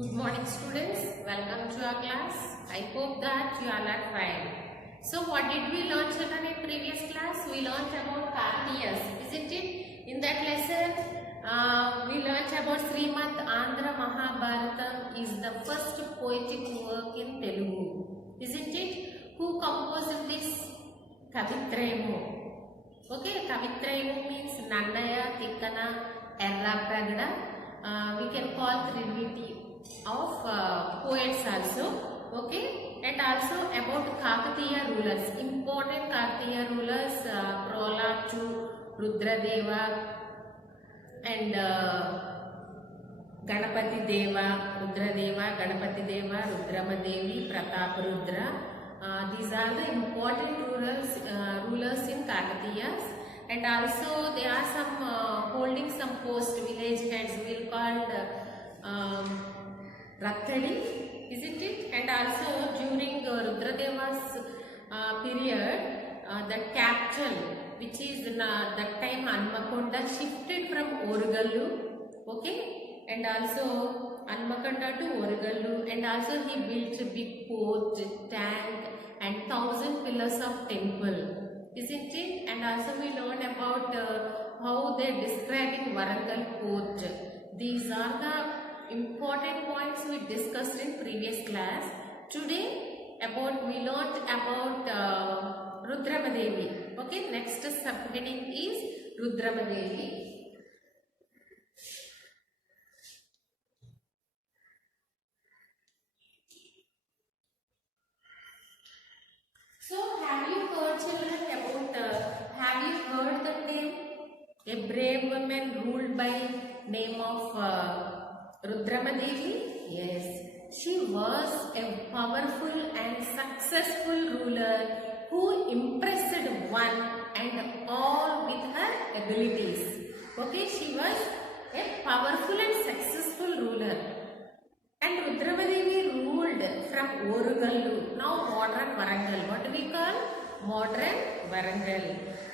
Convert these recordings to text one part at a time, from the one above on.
Good morning students, welcome to our class. I hope that you all are fine. So what did we learn children in previous class? We learned about Kakatiyas, isn't it? In that lesson, we learned about Srimad Andhra Mahabharatam is the first poetic work in Telugu, isn't it? Who composed this? Kavitrayamo. Okay, Kavitrayamo means Nandaya, Tikkana, Errapragada. We can call Trinity of poets also, okay, and also about Kakatiya rulers, important Kakatiya rulers, Prola to Rudradeva and Ganapati Deva, Ganapati Deva, Rudramadevi, Prataparudra. These are the important rulers in Kakatiyas, and also there are some holding some post village heads will called Rathadi, isn't it? And also during Rudradeva's period, the capital, which is that time Hanmakonda, shifted from Orugallu, okay, and also Hanmakonda to Orugallu, and also he built a big port, tank, and 1,000 pillars of temple, isn't it? And also we learn about how they are describing Warangal port. These are the important points we discussed in previous class. Today we learned about Rudramadevi. Okay, next subheading is Rudramadevi. So have you heard children about have you heard the name? A brave woman ruled by name of Rudramadevi? Yes, she was a powerful and successful ruler who impressed one and all with her abilities. Okay, she was a powerful and successful ruler. And Rudramadevi ruled from Orugallu, now modern Warangal. What do we call? Modern Warangal.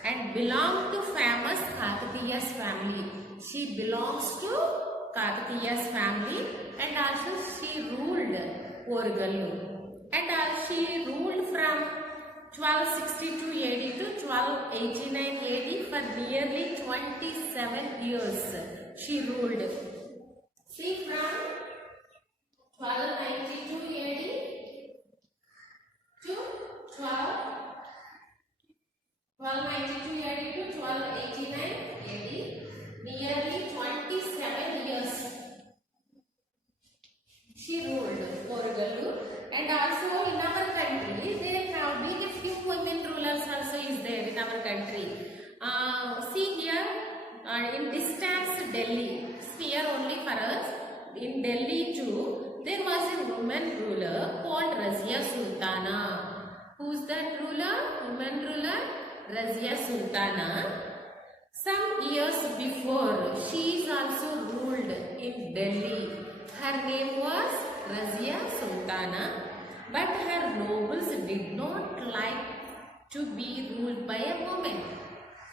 And belonged to famous Kakatiyas family. She belongs to Kakatiyas family, and also she ruled Orugallu. And she ruled from 1262 AD to 1289 AD for nearly 27 years. She ruled. See, from 1292 AD to 1292 AD to 1289 AD, nearly 27 years she ruled Orugallu. And also in our country there have been a few women rulers also is there in our country. See here in distance Delhi, here only for us, in Delhi too, there was a woman ruler called Razia Sultana. Who's that ruler? Woman ruler? Razia Sultana. Some years before, she is also ruled in Delhi. Her name was Razia Sultana, but her nobles did not like to be ruled by a woman.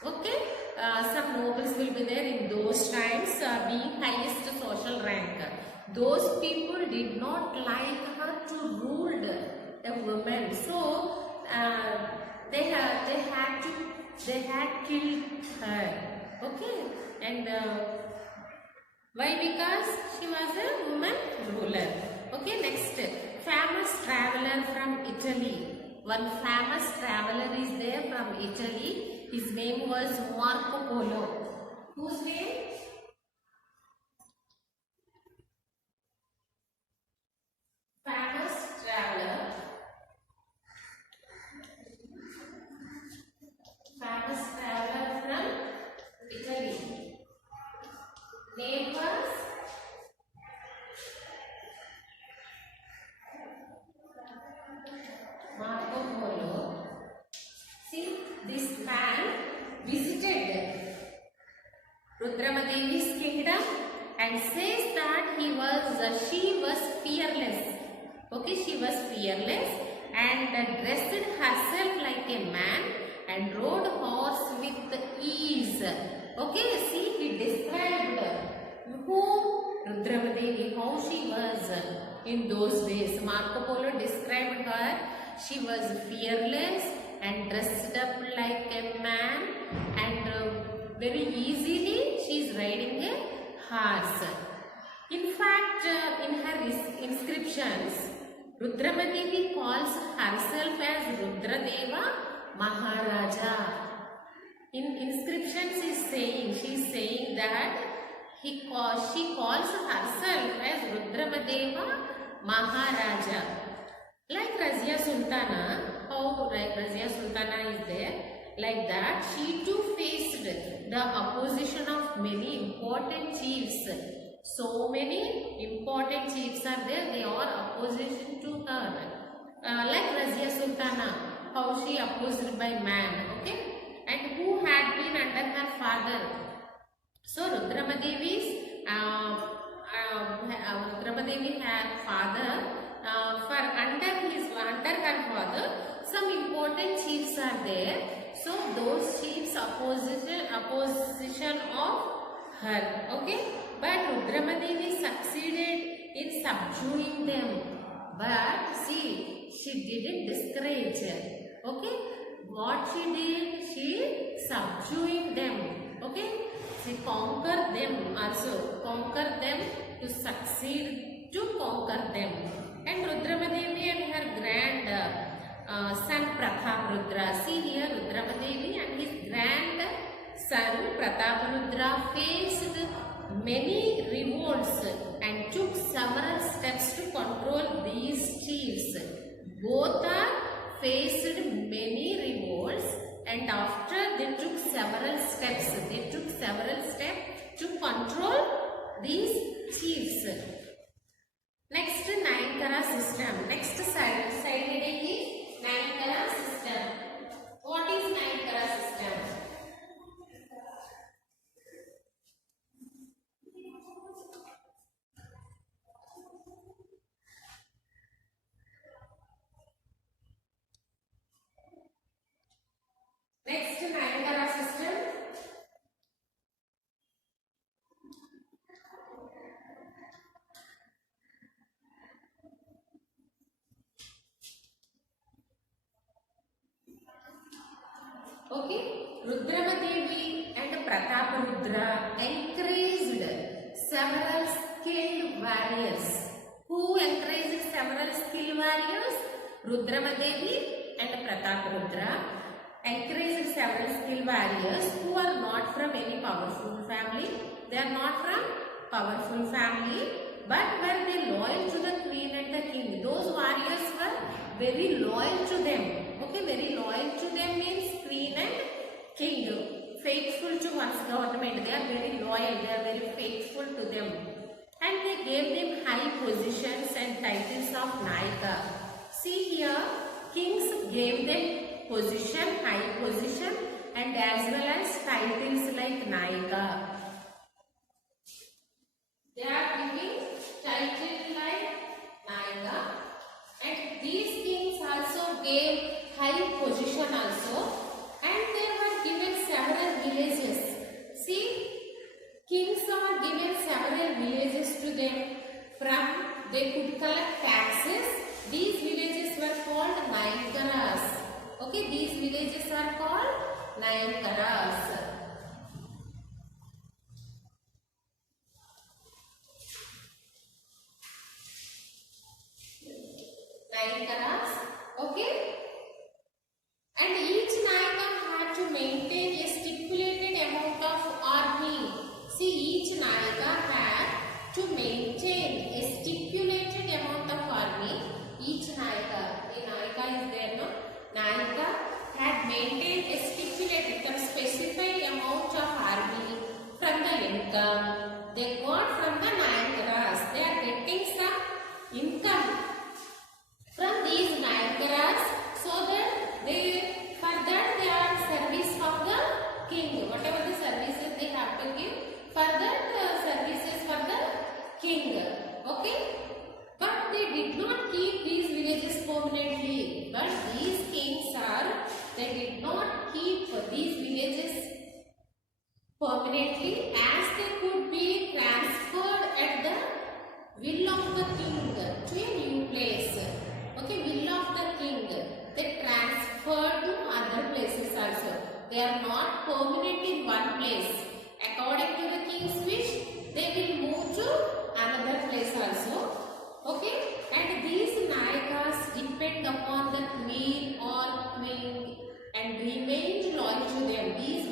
Okay? Some nobles will be there in those times being highest social rank. Those people did not like her to rule a woman, so they had killed her. Okay, and why? Because she was a woman ruler. Okay, next, famous traveler from Italy. One famous traveler is there from Italy. His name was Marco Polo. Whose name? Famous traveler from Italy. Name was Marco Polo. See, this man visited Rudramadevi's kingdom and says that she was fearless. Okay, she was fearless and dressed herself like a man and rode horse with ease. Okay, see, he described who Rudramadevi, how she was. in those days. Marco Polo described her. She was fearless and dressed up like a man, and very easily she is riding a horse. In fact, in her inscriptions, Rudramadevi calls herself as Rudradeva Maharaja. In inscriptions she is saying that she calls herself as Rudramadeva Maharaja. Like Razia Sultana, how like Razia Sultana is there, like that she too faced the opposition of many important chiefs. So many important chiefs are there, they are opposition to her. Like Razia Sultana, how she opposed by man, okay? And who had been under her father. So Rudramadevi had father. For under her father, some important chiefs are there. So those chiefs opposition of her. Okay, but Rudramadevi succeeded in subduing them. But see, she didn't discourage. Okay, what she did, she subduing them. Okay, she conquered them also. Conquer them to succeed to conquer them. And Rudramadevi and her grand son Prataparudra. See here, Rudramadevi and his grand son Prataparudra faced many revolts and took several steps to control these chiefs. Both are faced many revolts, and after they took several steps. They took several steps to control these chiefs. Next, Nayankara system. Next side heading is Nayankara system. What is Nayankara system? Next, Nayankara system. Okay, Rudramadevi and Prataparudra encouraged several skilled warriors. Who encouraged several skilled warriors? Rudramadevi and Prataparudra encouraged several skilled warriors who are not from any powerful family. They are not from powerful family, but were they loyal to the queen and the king. Those warriors were very loyal to them. Okay, very loyal to them means queen and king. Faithful to one's government. They are very loyal. They are very faithful to them. And they gave them high positions and titles of Nayaka. See here, kings gave them position, high position, and as well as titles like Nayaka. They are giving title like Nayaka, and these kings also gave high position also, and they were given several villages. See, kings are given several villages to them. From they could collect taxes. These villages were called Nayankaras. Okay, these villages are called Nayankaras. Nayankaras. Okay. And each Nayaka had to maintain a stipulated amount of army. See, each Nayaka had to maintain a stipulated amount of army. Each Nayaka, a Nayaka is there, no? Nayaka had maintained a stipulated, specified amount of army from the income they got from the Nayankaras. They are getting some income from these Nayankaras, so that they are service of the king. Whatever the services they have to give, further services for the king. Okay, but they did not keep these villages permanently. But these kings they did not keep these villages permanently, as they could be transferred at the will of the king to a new place. Okay, will of the king. They transfer to other places also. They are not permanent in one place. According to the king's wish, they will move to another place also. Okay, and these Nayakas depend upon the queen or queen and remain loyal to them. These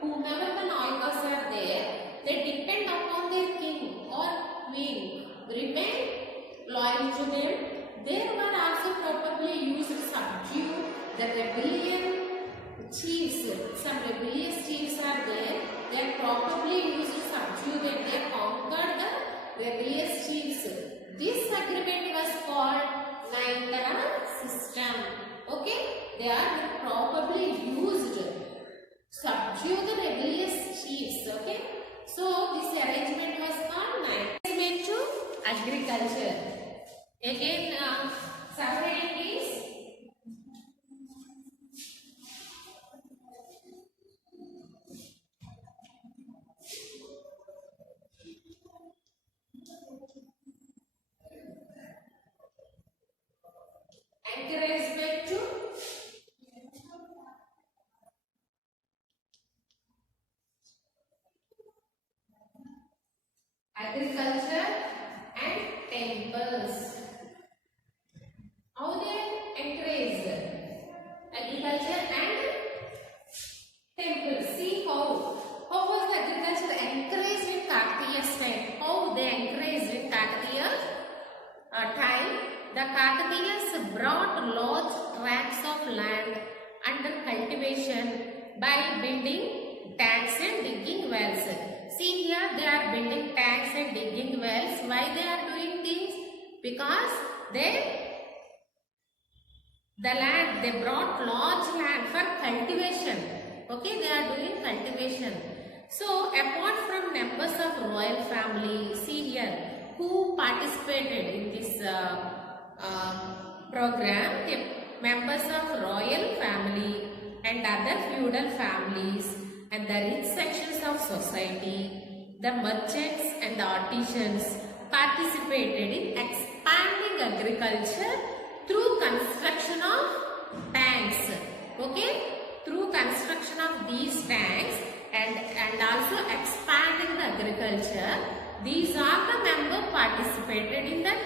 whomever the Nayakas are there, they depend upon their king or queen, remain loyal to them. They were also probably used to subdue the rebellion chiefs. Some rebellious chiefs are there. They are probably used to subdue them. They conquered the rebellious chiefs. This agreement was called Nayantara system. Okay, they are probably used to subdue the rebellious chiefs. Okay, so this arrangement was called Nayantara. Arrangement to agriculture. Again, subheading is encouragement to agriculture and temples. How they encourage agriculture and temples. See how was the agriculture encouraged in Kakatiya's time? How they encouraged in Kakatiya's time? The Kakatiyas brought large tracts of land under cultivation by building tanks and digging wells. See here, they are building tanks and digging wells. Why they are doing this? Because they brought large land for cultivation. Okay, they are doing cultivation. So, apart from members of royal family, see here, who participated in this program? The members of royal family and other feudal families and the rich sections of society, the merchants and the artisans participated in expanding agriculture through construction of tanks. Okay, through construction of these tanks and also expanding the agriculture. These are the members participated in that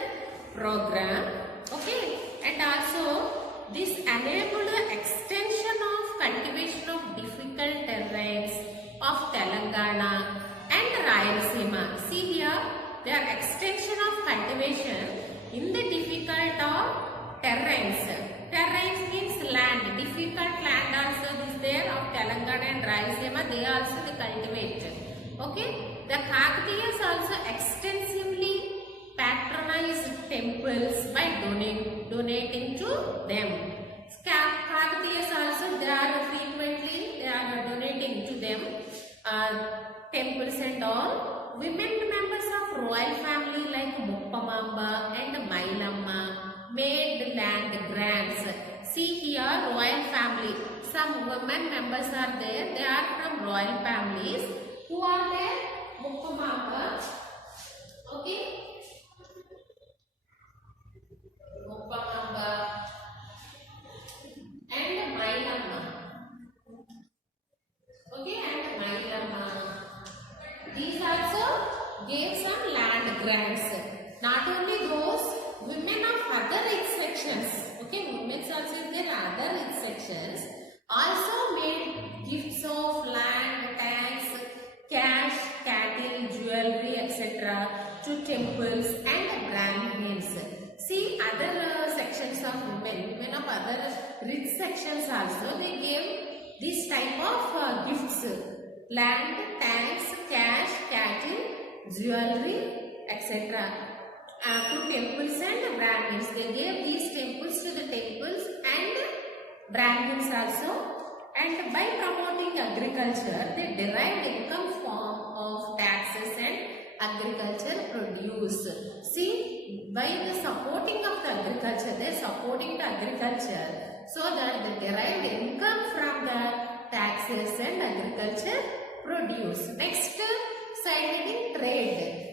program. Okay, and also this enabled the extension of cultivation of difficult terrains of Telangana and Rayalaseema. See here, their extension of cultivation in the difficult of terrains. Terrains means land. Difficult land also is there of Telangana and Rayalaseema. They also cultivate. Okay, the Kakatiyas also extensively patronized temples by donating to them. Kakatiyas also they are donating to them temples and all. Women members of royal family like Muppamamba and Mailamma made land grants. See here, royal family. Some women members are there. They are from royal families. Who are there? Muppamamba. Okay. Muppamamba and Mailamma. Okay, and Mailamma. These also gave some land grants. Not only those, women of other rich sections. Okay, women also in their other rich sections also made gifts of land, tanks, cash, cattle, jewelry, etc. to temples and Brahmins. See, other sections of women of other rich sections also, they gave this type of gifts. Land, tanks, cash, cattle, jewelry, etc. To temples and Brahmins. They gave these temples to the temples and Brahmins also. And by promoting agriculture, they derived income form of taxes and agriculture produce. See, by the supporting of the agriculture, they are supporting the agriculture so that they derived income from the taxes and agriculture produce. Next, side heading trade.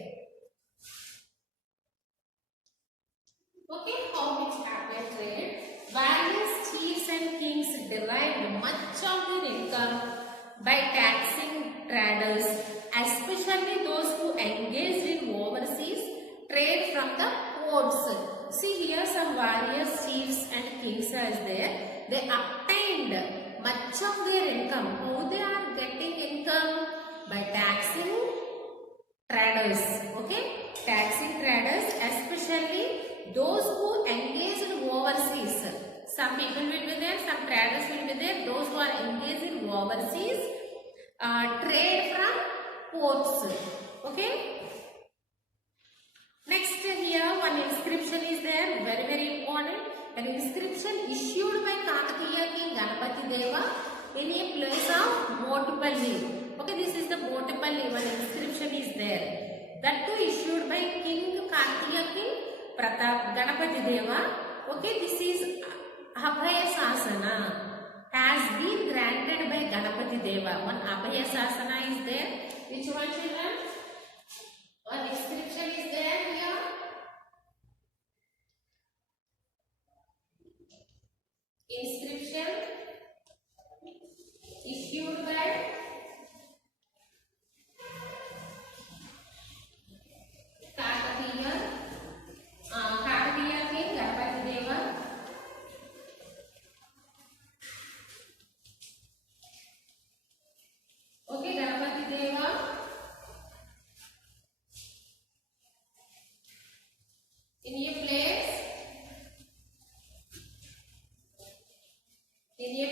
by taxing traders, especially those who engaged in overseas trade from the ports. See here some various chiefs and kings are there. They obtained much of their income. How they are getting income? By taxing traders. Okay, taxing traders, especially those who engage in overseas. Some people will be there, some traders will be there. Those who are engaged in overseas trade from ports. Okay. Next here one inscription is there, very important. An inscription issued by Kakatiya King Ganapati Deva in a place of Motupalli. Okay, this is the Motupalli, one inscription is there. That too issued by King Kakatiya King Pratap Ganapati Deva. Okay, this is Abhaya Sasana. Has been granted by Ganapati Deva. One Abhaya Sasana is there. Which one, children? One inscription is there here. Inscription issued by Kakatiya King Ganapati Deva. Okay, Ganapati Deva. In a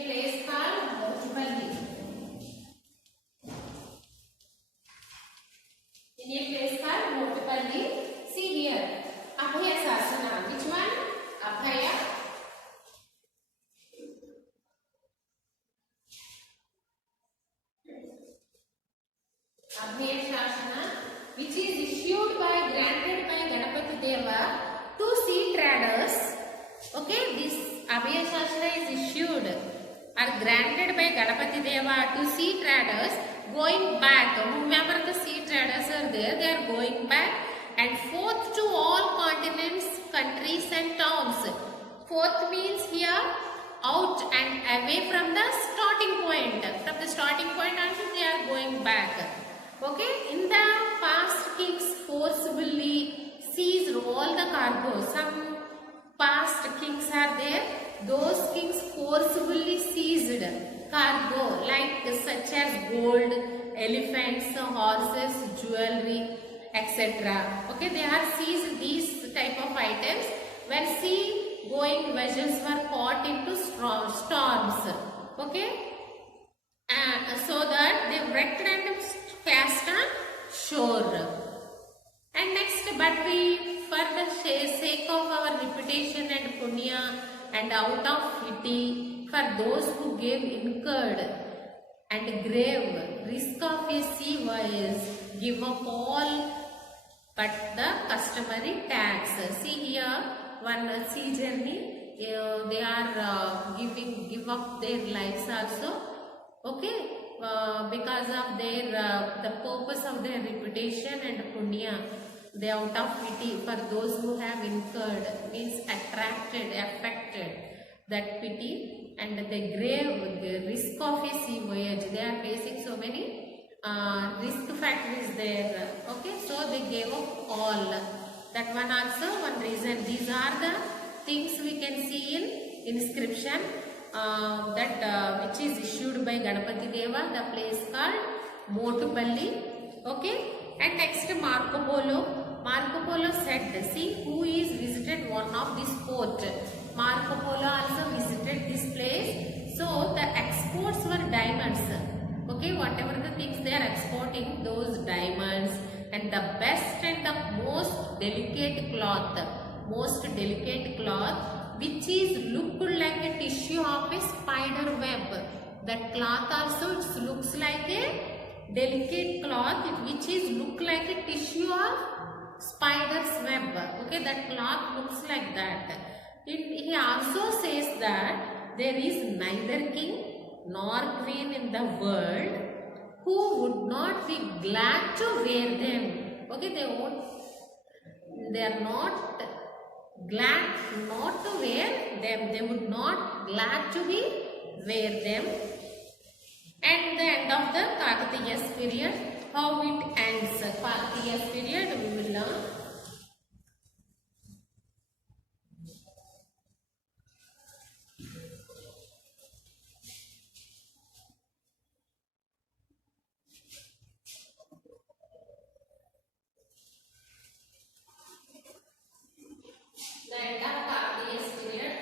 place called Motupalli. In a place called Motupalli. See here, Abhaya Sasana. Which one? Abhaya. Abhaya Sasana, which is issued by, granted by Ganapati Deva to sea traders. Okay, this Abhaya Sasana is issued or granted by Ganapati Deva to sea traders going back. Whomever the sea traders are there, they are going back and forth to all continents, countries and towns. Forth means here out and away from the starting point. From the starting point also they are going back. Okay, in the past kings forcibly seized all the cargo. Some past kings are there. Those kings forcibly seized cargo like such as gold, elephants, horses, jewelry, etc. Okay, they are seized these type of items when sea going vessels were caught into storms. Okay, so that they wrecked and cast on shore. And next, but we, for the sake of our reputation and punya and out of pity for those who gave incurred and grave risk of a sea voyage, give up all but the customary tax. See here, one sea journey, they are give up their lives also. Okay, because of their the purpose of their reputation and punya, they out of pity for those who have incurred, means affected that pity and the grave risk of a sea voyage. They are facing so many risk factors there. Okay, so they gave up all. That one also one reason. These are the things we can see in inscription. Which is issued by Ganapati Deva, the place called Motupalli. Okay, and next Marco Polo. Marco Polo said, see who is visited one of this port. Marco Polo also visited this place. So the exports were diamonds. Okay, whatever the things they are exporting, those diamonds and the best and the most delicate cloth. Which is looked like a tissue of a spider web. That cloth also looks like a delicate cloth which is look like a tissue of spider's web. Okay, that cloth looks like that. He also says that there is neither king nor queen in the world who would not be glad to wear them. Okay, they are not glad not to wear them. They would not glad to wear them. And the end of the Kakatiya's period, how it ends. Kakatiya's period we will learn. The end of Kakatiya's period.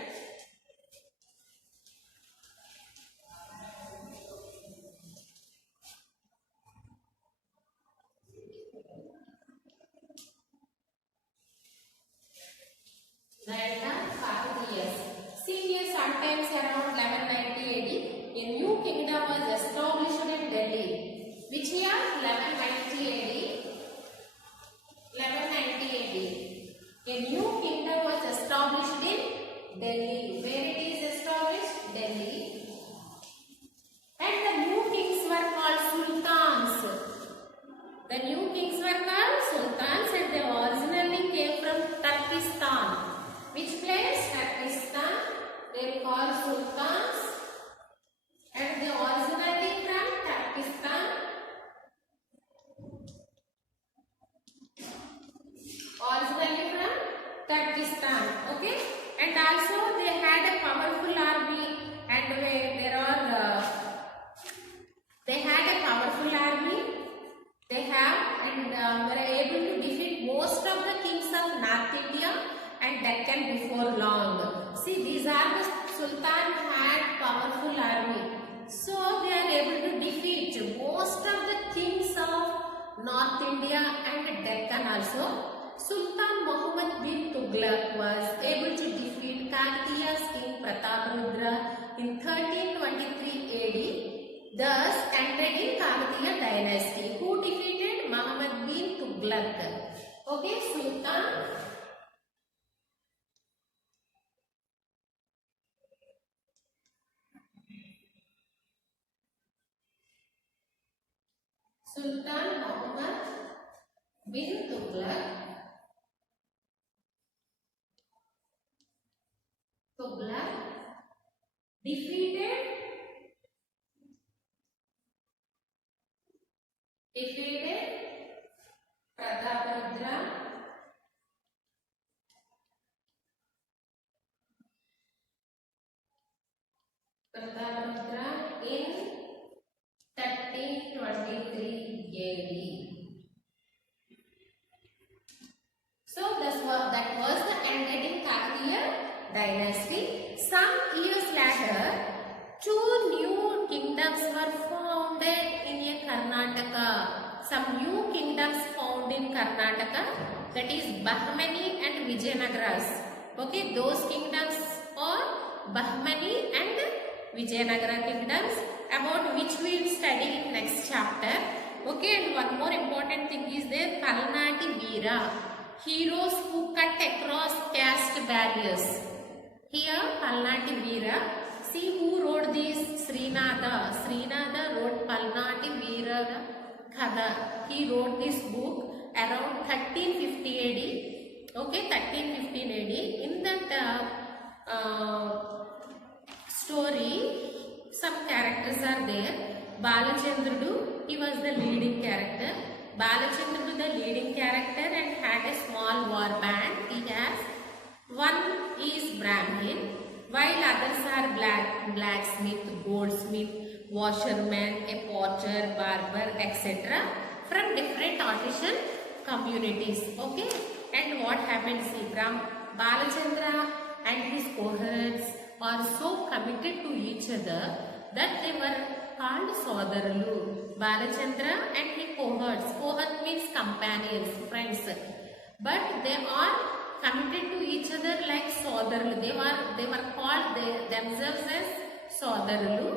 The end of Kakatiyas. See here, sometimes around 1190 AD, a new kingdom was established in Delhi. Which year? 1190 AD. 1190 AD. A new kingdom was established in Delhi. Where it is established? Delhi. And the new kings were called sultans. The new kings were called sultans and they originally came from Turkestan. Which place? Turkestan. They are called sultans and they originally from Turkestan. Originally from Turkestan. Okay. And also they had a powerful army and they had a powerful army. They have and were able to defeat most of the kings of North India and Deccan before long. See, these are the Sultan had powerful army. So they are able to defeat most of the kings of North India and Deccan also. Sultan Muhammad bin Tughlaq was able to defeat Kakatiya's king Prataparudra in 1323 AD. Thus ended in Kakatiya dynasty. Who defeated? Muhammad bin Tughlaq. Okay, Sultan Muhammad bin Tughlaq defeated Prataparudra in 1323 AD. So that was the ended in Kakatiya dynasty. Some years later, two new kingdoms were founded in Karnataka. Some new kingdoms found in Karnataka, that is Bahmani and Vijayanagaras. Okay, those kingdoms are Bahmani and Vijayanagara kingdoms, about which we will study in next chapter. Okay, and one more important thing is there, Palnati Veera, heroes who cut across caste barriers. Here, Palnati Veera. See who wrote this? Srinatha. Srinatha wrote Palnati Veera Kada. He wrote this book around 1350 AD. Okay, 1315 AD. In that story, some characters are there. Balachandrudu, he was the leading character. Balachandrudu, the leading character, and had a small war band. He has one is Brahmin, while others are blacksmith, goldsmith, washerman, a potter, barber, etc. from different artisan communities. Okay, and what happens? See, Balachandra and his cohorts are so committed to each other that they were called Sodaralu. Balachandra and his cohorts. Cohort means companions, friends. But they are committed to each other like Sodaralu. They were called themselves as Sodaralu.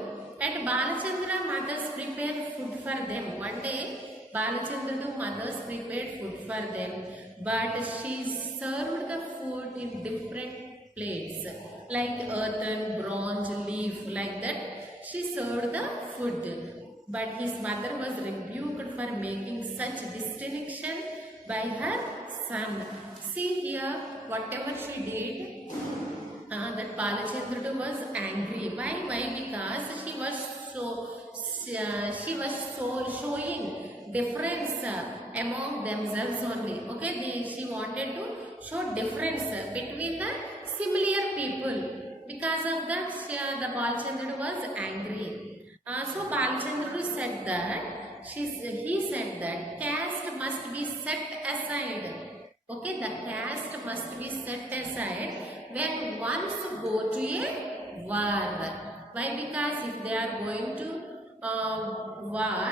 And Balachandra mothers prepared food for them. One day, Balachandra mothers prepared food for them. But she served the food in different plates, like earthen, bronze, leaf, like that. She served the food. But his mother was rebuked for making such distinction by her son. See here, whatever she did, that Balachandra was angry. Why? Because she was showing difference among themselves only. Okay, she wanted to show difference between the similar people. Because of that, the Balchandra was angry. So Balchandra said that he said that caste must be set aside. Okay, the caste must be set aside when once go to a war. Why? Because if they are going to war,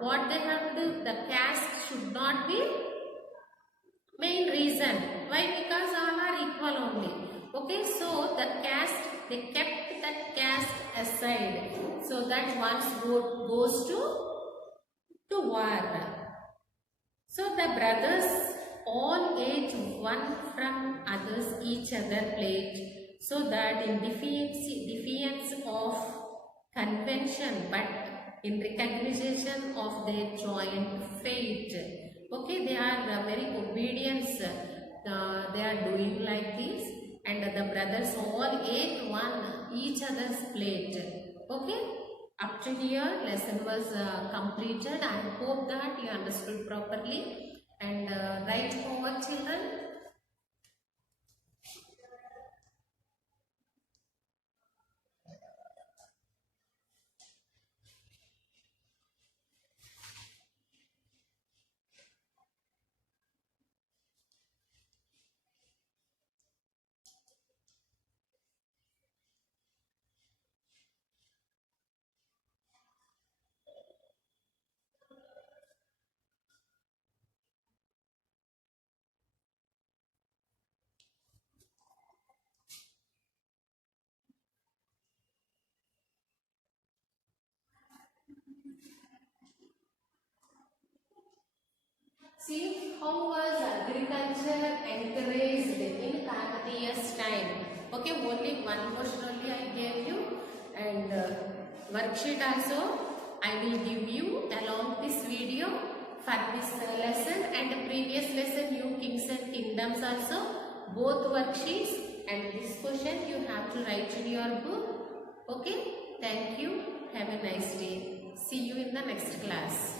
what they have to do? The caste should not be main reason. Why? Because all are equal only. Okay, so the caste, they kept that caste aside, so that once goes to war. So the brothers all ate one from others, each other plate, so that in defiance of convention, but in recognition of their joint fate. Okay, they are very obedience. They are doing like this, and the brothers all ate each other's plate. Okay, up to here lesson was completed. I hope that you understood properly. And write homework, children. See how was agriculture encouraged in Kakatiya's time. Okay, only one question only I gave you, and worksheet also I will give you along this video for this lesson and previous lesson New Kings and Kingdoms also. Both worksheets and this question you have to write in your book. Okay, thank you. Have a nice day. See you in the next class.